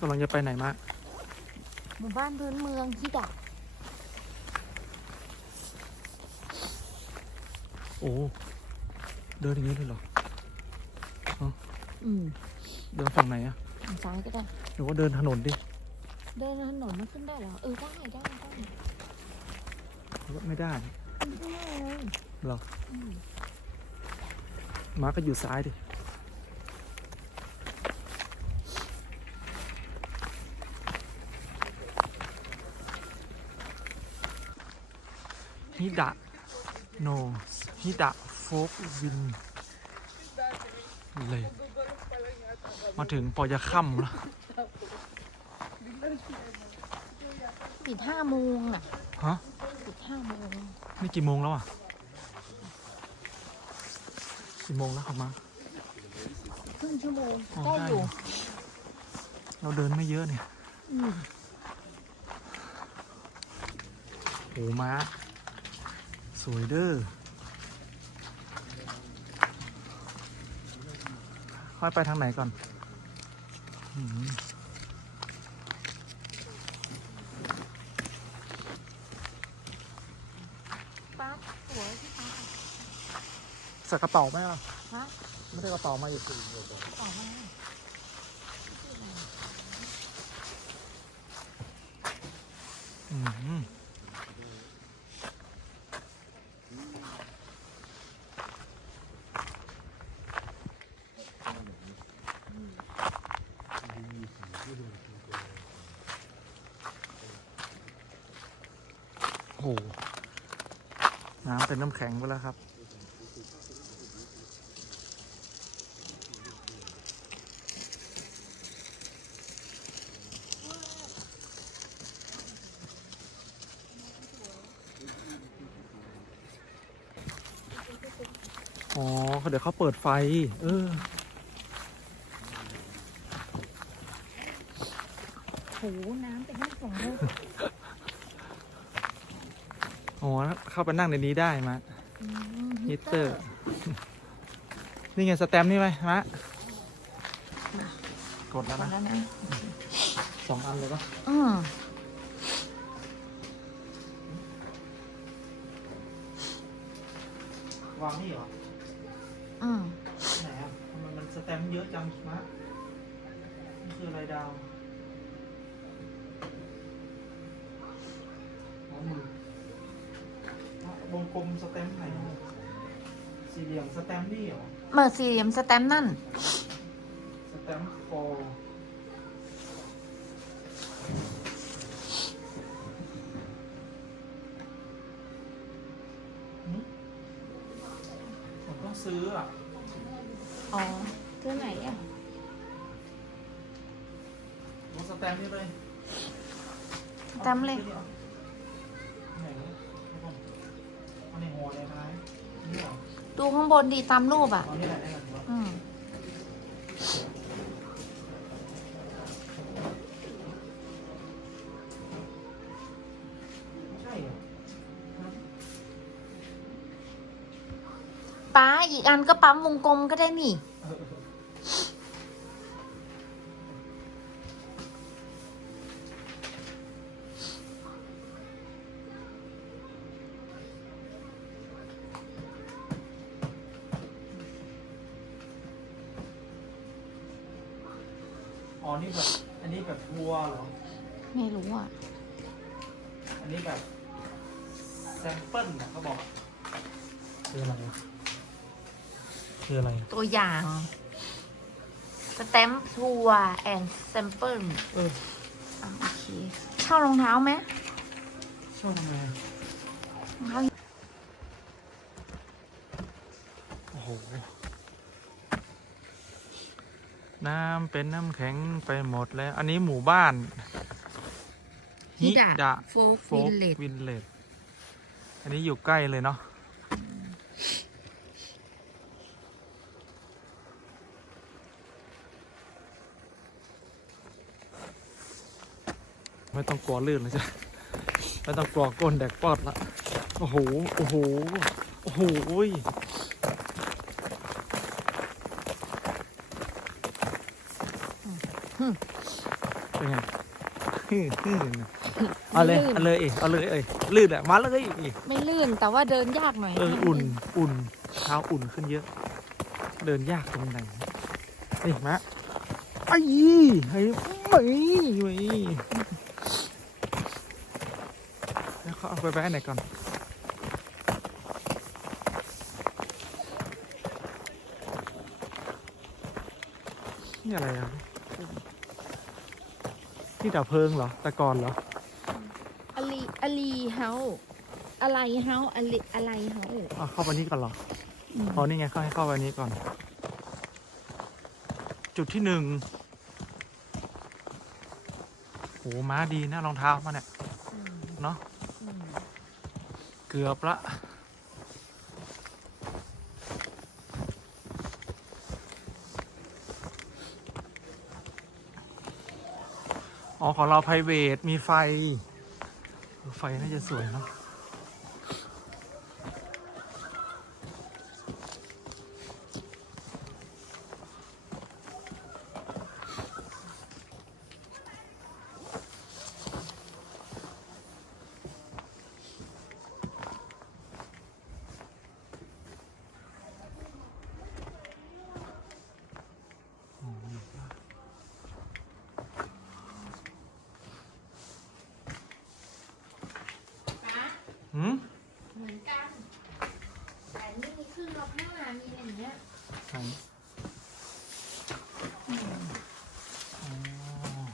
กำลังจะไปไหนมาหมู่บ้านพื้นเมืองที่ดักโอ้เดินอย่างนี้เลยเหรออืมเดินฝั่งไหนอะทางซ้ายก็ได้หรือว่าเดินถนนดิ เดินถนนมันขึ้นได้เหรอ เออได้ได้ได้หรือว่าไม่ได้ขึ้นได้เลยเหรออืมมาก็อยู่ซ้ายดิ ฮิดะโนฮิดะโฟกวินเลยมาถึงปอยาค่ำแล้วปิดห้าโมงน่ะฮะปิดห้าโมงนี่กี่โมงแล้วอะกี่โมงแล้วครับมาครึ่งชั่วโมงอ๋อได้ได้อยู่ เราเดินไม่เยอะเนี่ยอืมโหม้าส วยเด้อค่อยไปทางไหนก่อนอืมป้าสวยที่ป้าใส่กระเป๋าไหมล่ะฮะไม่ได้กระเป๋ามาอีกต่อมาอืม โอ้โห น้ำ เป็นน้ำแข็งไปแล้วครับ อ๋อ เดี๋ยวเขาเปิดไฟ เออโหน้ำเป็นน้ำสองเลย อ๋อเข้าไปนั่งในนี้ได้มะอืมฮีตเตอร์ นี่ไงสแตมป์นี่ไหมมะกดแล้วหมดนะแล้วนะสองอันเลยปะอืมวางนี่เหรอ อืมไหนอะทำไมมันสแตมป์เยอะจังมะนี่คืออะไรดาวอ๋อมืออะวง กลมสแตมป์ไหนอะสี่เหลี่ยมสแตมป์นี่เหรอเมื่อสี่เหลี่ยมสแตมป์นั่น สแตมป์โฟร์หึผมต้องซื้ออะ อ๋อซื้อไหนอะลงสแตมป์นี่เลยสแตมป์เลยไหนวะเอาก่อนเอาในหัวเลยไหมนี่เหรอ ดูข้างบนดีตามรูปอะเอานี่แหละได้ไหมอืมไม่ใช่เหรอป้าอีกอันก็ปั๊มวงกลมก็ได้นี่ อะไรตัวอย่างสแตมป์ทัวร์แอนด์แซมเปิลเออโอเคเช่ารองเท้าไหมชอบทำไงรองเท้าโอ้โห น้ำเป็นน้ำแข็งไปหมดแล้ว อันนี้หมู่บ้านฮิดะโฟโฟกวิกลเลจ วินเลดอันนี้อยู่ใกล้เลยเนาะ ไม่ต้องกลัวลื่นเลยจ้ะไม่ต้องกลัวก้นแดกปอดละโอ้โหโอ้โหโอ้โหยเป็นไงฮือฮือเอาเลยเอาเลยเอ้ยเอาเลยเอ้ยลื่นอะมาเลยเอ้ยไม่ลื่นแต่ว่าเดินยากหน่อยเอออุ่นอุ่นเท้าอุ่นขึ้นเยอะ เดินยากตรงไหนเฮ้ยมะไอ้ไอ้ไม่ไม่แล้ว เขาเอาไปไว้ไหนก่อน นี่อะไรอะนี่ดับเพลิงเหรอตะกอนเหรออลีอลีเฮาอะไรเฮาอลีอะไรเฮาอะเข้าไปนี่ก่อนเหรอพอนี่ไงเข้าให้เข้าไปนี้ก่อน จุดที่หนึ่งโหม้าดีนะรองเท้ามาเนี่ยเนาะ เกือบละอ๋อ ของเราไพรเวทมีไฟ ไฟน่าจะสวยเนาะ หืม เหมือนกัน แต่นี่มีครึ่งรอบหน้ามีอะไรอย่างเงี้ย ไหนอ๋อ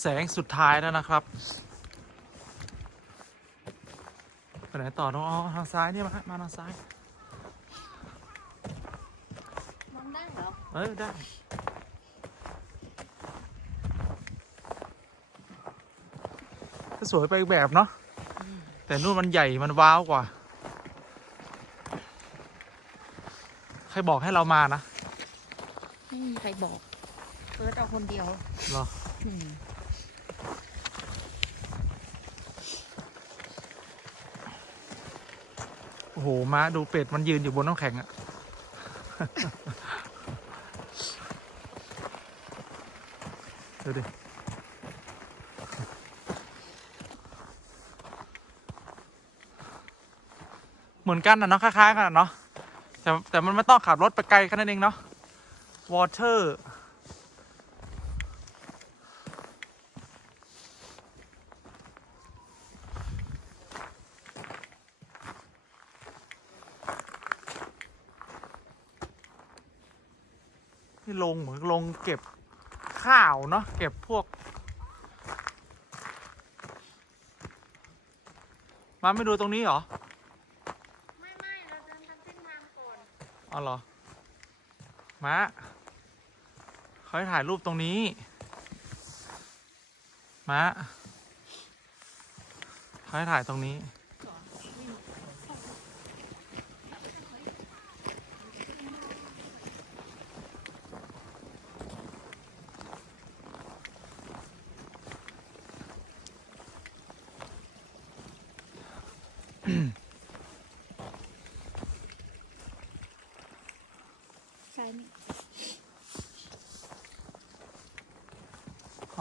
แสงสุดท้ายแล้วนะครับไปไหนต่อน้องอ๋อทางซ้ายนี่มามาทางซ้าย มองได้เหรอเออได้ ก็สวยไปอีกแบบเนาะแต่นู่นมันใหญ่มันว้าวกว่า ใครบอกให้เรามานะ ไม่มีใครบอกเฟิร์สเอาคนเดียวเหรอ อืม โอ้โหม้าดูเป็ดมันยืนอยู่บนน้ำแข็งอะดูดิเหมือนกันนะเนาะคล้ายๆกันอะเนาะแต่แต่มันไม่ต้องขับรถไปไกลแค่นั้นเองเนาะ water นี่ลง เหมือนลงเก็บข้าวเนาะเก็บพวก มาไม่ดูตรงนี้เหรอ ไม่ไม่เราเดินตามเส้นทางก่อนอ๋อเหรอ มาเขาให้ถ่ายรูปตรงนี้ มาเขาให้ถ่ายตรงนี้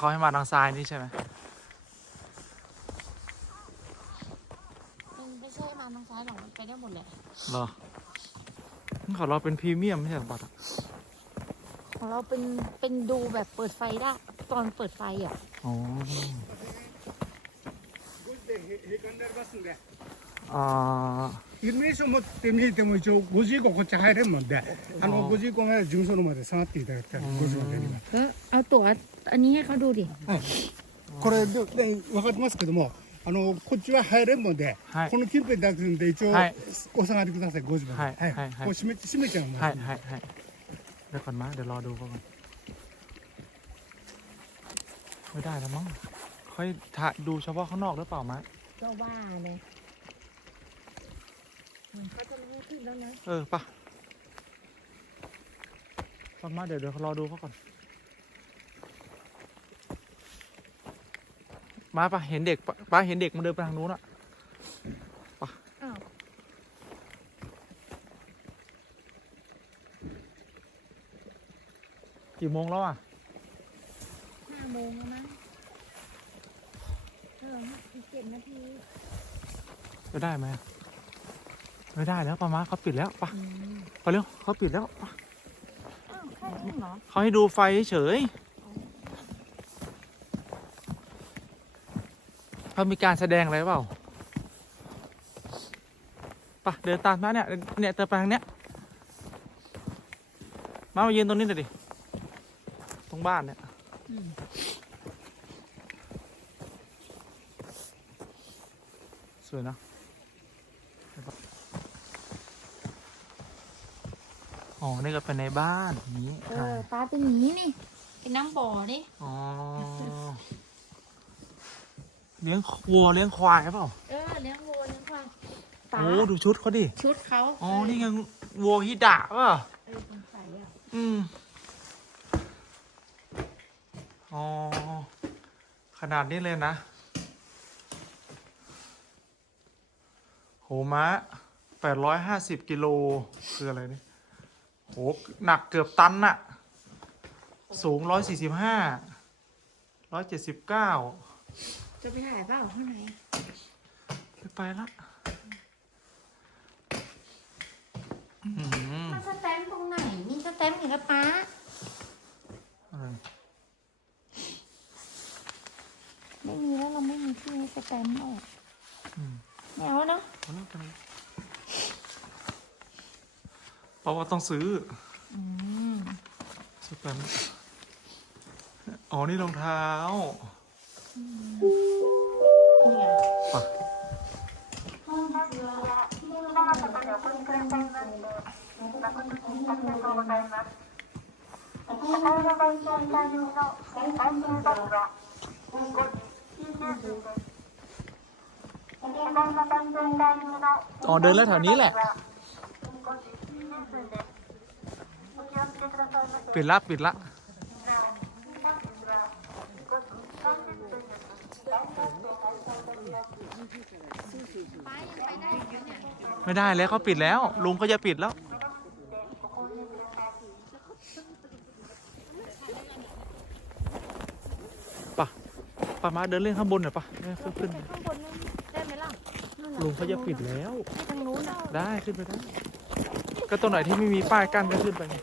เขาให้มาทางซ้ายนี่ใช่ไหมมันไม่ใช่มาทางซ้ายหรอกไปได้หมดเลยเหรอของเราเป็นพรีเมียมไม่ใช่หรบัตรของเราเป็นเป็นดูแบบเปิดไฟได้ตอนเปิดไฟอะอ๋ออ่า イルミネーション持って見えても一応5時以降こっち入れるもんで、あのあ5時以降まで順そのまで下がっていただきたい、5時までには。 ก็เอาตั๋วอันนี้ให้เขาดูดิ これでで分かってますけども、あのこっちは入れるもんで、はいこの近辺だけなんで一応はいお下がりください、5時まで。はいはいはいもう閉め閉めちゃうもん。 ให้ให้ให้เดี๋ยวก่อนมาเดี๋ยวรอดูเขาก่อนไม่ได้แล้วมั้งค่อยถ่ายดูเฉพาะข้างนอกหรือเปล่ามา ก็ว่าเลย เหมือนเขาจะไม่ให้ขึ้นแล้วนะเออปะตอนมาเดี๋ยวเดี๋ยวรอดูเขาก่อน มาปะเห็นเด็กปะป้าเห็นเด็กมันเดินไปทางนู้นอะอ้าวกี่โมงแล้วอะห้าโมงแล้วมั้งเอออีกเจ็ดนาทีไปได้ไหมอะ ไม่ได้แล้วป้ามาเขาปิดแล้วปะอืมไปเร็วเขาปิดแล้วปะอ้าวแค่นี้เหรอเขาให้ดูไฟเฉยเขามีการแสดงอะไรเปล่าปะเดินตามมาเนี่ยเนี่ยเดินไปทางเนี้ยมามายืนตรงนี้หน่อยดิตรงบ้านเนี่ยอืมสวยนะ อ๋อ นี่ก็เป็นในบ้านนี้เออป้าเป็นอย่างนี้นี่ เป็นน้ำบ่อนี่อ๋อ เลี้ยงวัวเลี้ยงควายเปล่าเออเลี้ยงวัวเลี้ยงควายป้าโอ้ดูชุดเขาดิ ชุดเขาอ๋อ นี่ไงวัวฮิดะเปล่าเออสงสัยอะอืมอ๋อ ขนาดนี้เลยนะโหม้าแปดร้อยห้าสิบกิโลคืออะไรนี่โหหนักเกือบตันน่ะ สูงร้อยสี่สิบห้าร้อยเจ็ดสิบเก้าจะไปถ่ายเปล่าข้างในไม่ไปละอื้อหือมันสแตมป์ตรงไหน มีสแตมป์อีกแล้วป้าอะไรไม่มีแล้วเราไม่มีที่ให้สแตมป์ออกอืมไม่เอาเนาะ เอาแล้วกัน เพราะว่าต้องซื้ออืมสแตมป์อ๋อ นี่รองเท้านี่ไงป่ะอ๋อ เดินแล้วแถวนี้แหละ ปิดละปิดละป้ายังไปได้อีกไหมเนี่ยไม่ได้แล้วเขาปิดแล้ว ลุงเขาจะปิดแล้วปะปะมาเดินเล่นข้างบนหน่อยปะเดินขึ้นขึ้นไปข้างบนนั่นได้ไหมล่ะนู่นน่ลุงเขาจะปิดแล้วให้ทางนู้นอะได้ขึ้นไปได้ ก็ตรงไหนที่ไม่มีป้ายกั้นก็ขึ้นไปไง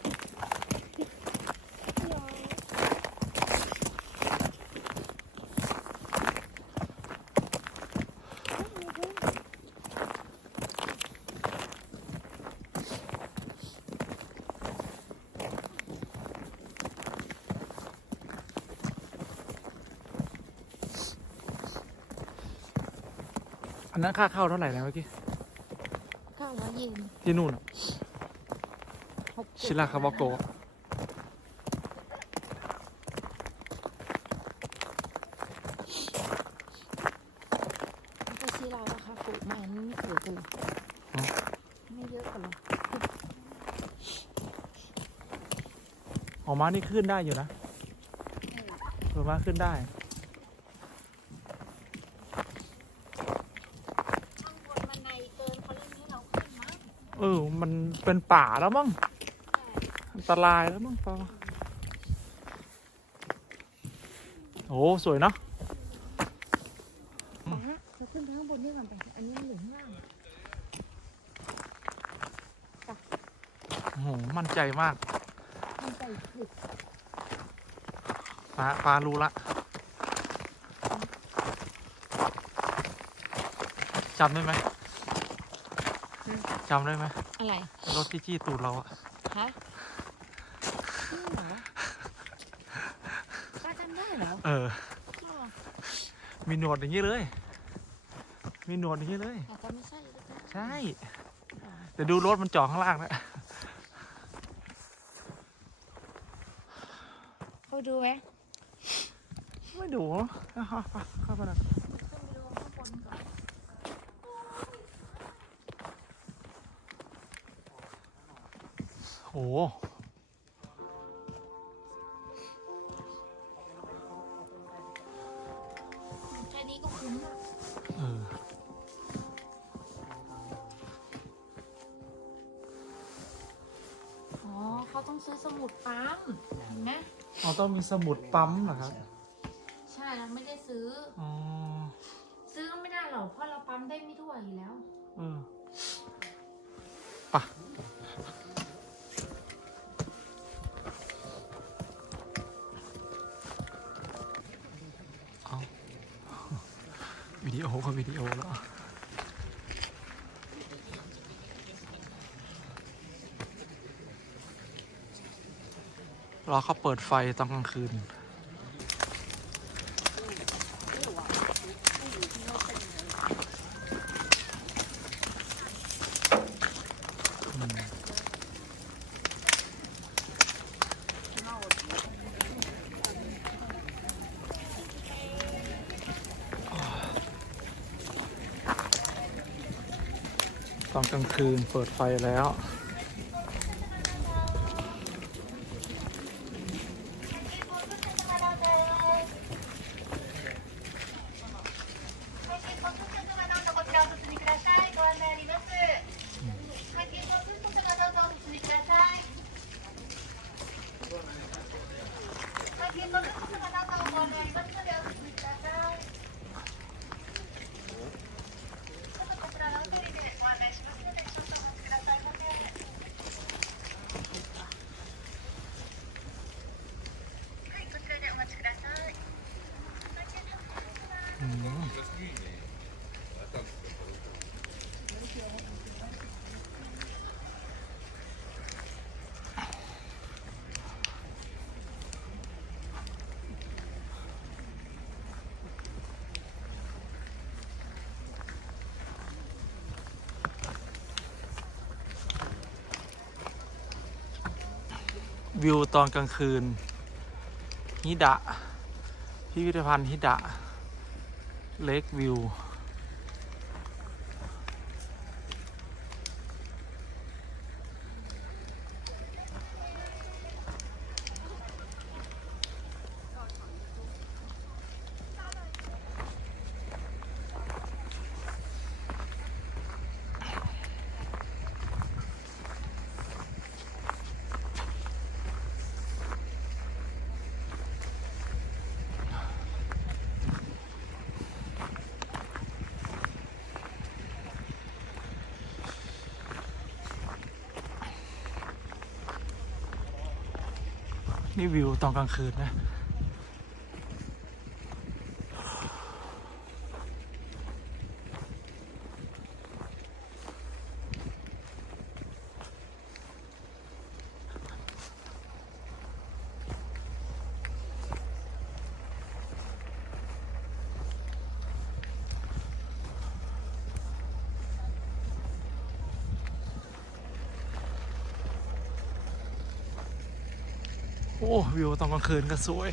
อันนั้นค่าเข้าเท่าไหร่นะเมื่อกี้ ข้าวร้อยเยนที่นู่นอะ หกเจ็ดชิราคาบโกะแล้วก็ชี้เราราคาถูกมากนี่ไม่ถูกกันหรอไม่เยอะกันหรอออกมานี่ขึ้นได้อยู่นะเออมาขึ้นได้ ข้างบนมันในเกินเขาเรื่องนี้เราขึ้นมั้ง เออ มันเป็นป่าแล้วมั้งอัน ตรายแล้วมั้งปะโอ้สวยเนาะป้าเราขึ้นไปข้างบนนี่ก่อนไป อันนี้มันอยู่ข้างล่างโอ้โหมั่นใจมาก มันใจสุดปลาปลารู้ละจำได้ไหมจำได้ไหมอะไร รถที่จี้ตูดเราอะฮะจริง เหรอป้าจำได้เหรอเออจริงเหรอมีหนวดอย่างนี้เลย มีหนวดอย่างนี้เลย อาจจะไม่ใช่หรือเปล่าใช่ เดี๋ยวดูรถมันจอดข้างล่างนะ เขาดูไหมไม่ดูเข้าเข้าเข้าไปนะขึ้นไปดูข้างบนก่อนแต้องซื้อสมุดปั๊มเห็นไหมเราต้องมีสมุดปั๊มเหรอครับ ใช่เราไม่ได้ซื้อ อ๋อ ซื้อก็ไม่ได้หรอกเพราะเราปั๊มได้ไม่ทั่วอยู่แล้ว เออปะเอาวิดีโอก็วิดีโอแล้ว ร อเขาเปิดไฟตอนกลางคืน ตอนกลางคืนเปิดไฟแล้ว วิวตอนกลางคืน ฮิดะ พิพิธภัณฑ์ฮิดะ เลกวิว วิวตอนกลางคืนนะ โอ้ วิวตอนกลางคืนก็สวย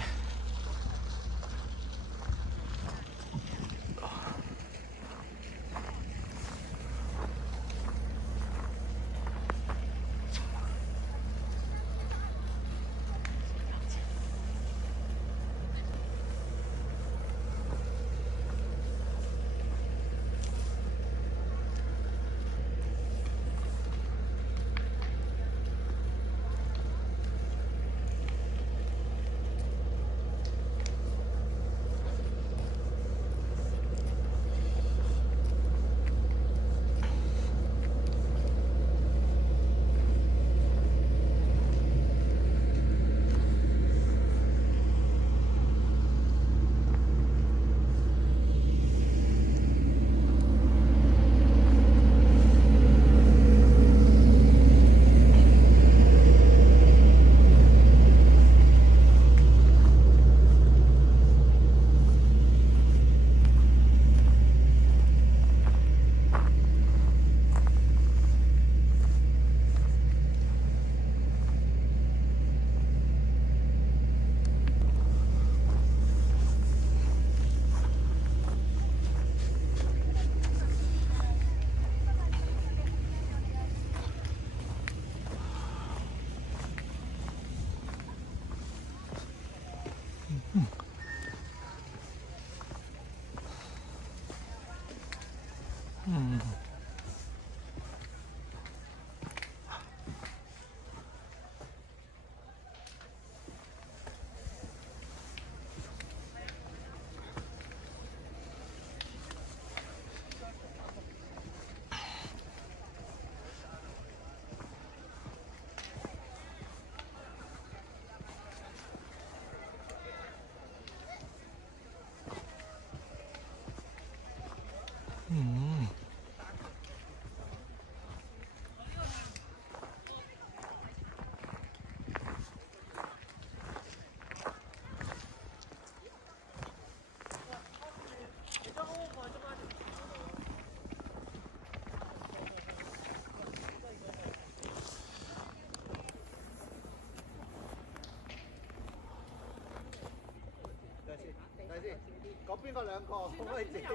邊個兩個，可唔可以自己？係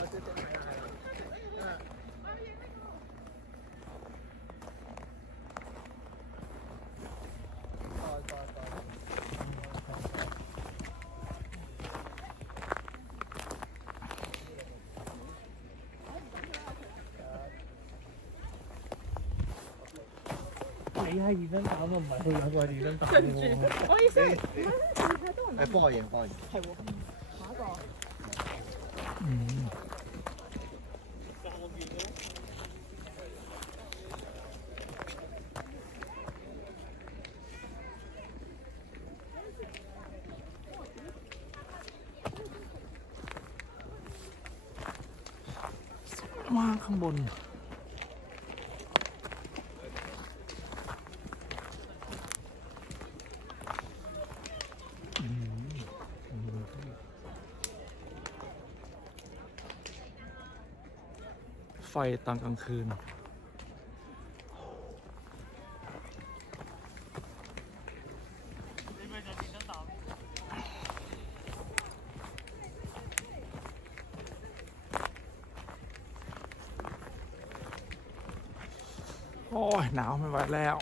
我最正係啦，係啦。再再再。你係二分膽啊，唔係佢兩個係二分膽喎。我意思系，唔系太多人诶帮我赢，帮我赢。系喎，下一个。嗯，มาข้างบน ตอนกลางคืน โอ้ยหนาวไม่ไหวแล้ว